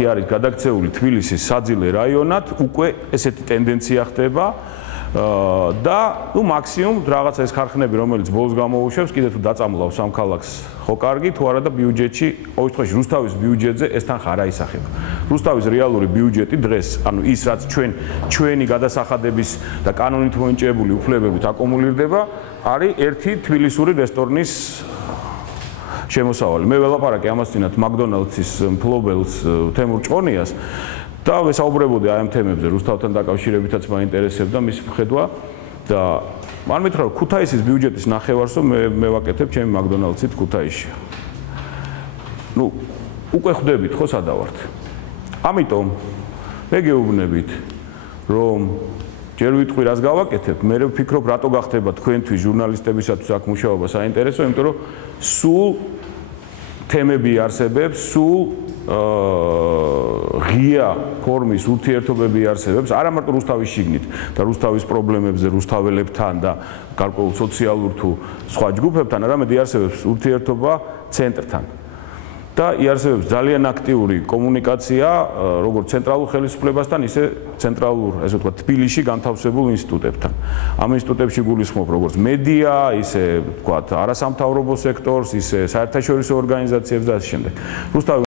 ქალაქი არის გადაქცეული თბილისის საძილე რაიონად, უკვე ესეთი ტენდენცია ხდება და ნუ მაქსიმუმ რაღაცა ეს ხარხნები, რომელიც ბოლოს გამოუშვებს, კიდე თუ დაწამლავს ამ ქალაქს, ხო კარგი, თუ არა და ბიუჯეტში, ყოველ შემთხვევაში რუსთავის ბიუჯეტზე ეს თანხა არ აისახება. რუსთავის რეალური ბიუჯეტი დღეს, ანუ ის რაც ჩვენი გადასახადების და კანონით მონიჭებული უფლებებით აკუმულირდება, არის ერთი თბილისური რესტორნის შემოსავალი. მე ველაპარაკე ამასთანავე მაკდონალდსის მფლობელს თემურ ჭყონიას და ვესაუბრებოდი აი ამ თემებზე რუსთავთან დაკავშირებითაც მაინტერესებდა მისი ხედვა და მან მითხრა რომ ქუთაისის ბიუჯეტის ნახევარსო მე ვაკეთებ ჩემი მაკდონალდსით ქუთაისში. ნუ უკვე ხვდებით ხო სადავართ. ამიტომ მე გეუბნებით რომ ჯერ ვიტყვი რას გავაკეთებ, მე ვფიქრობ რატო გახდება თქვენთვის ჟურნალისტებისათვის აქ მუშაობა საინტერესო, იმიტომ რომ სულ თემები არსებობს, სულ ღია ფორმის ურთიერთობები არსებობს, არა მარტო რუსთავის შიგნით და რუსთავის პრობლემებზე, რუსთაველებთან და გარკვეულ სოციალურ თუ სხვა ჯგუფებთან, არამედ არსებობს ურთიერთობა ცენტრთან. და იარსებებს ძალიან აქტიური კომუნიკაცია როგორც ცენტრალურ ხელისუფლებასთან, ისე ცენტრალურ, ესე ვთქვათ, თბილისში განთავსებულ ინსტიტუტებთან. ამ ინსტიტუტებში გულისხმობ როგორც მედია, ისე ვთქვათ, არასამთავრობო სექტორს, ისე საერთაშორისო ორგანიზაციებს და ასე შემდეგ.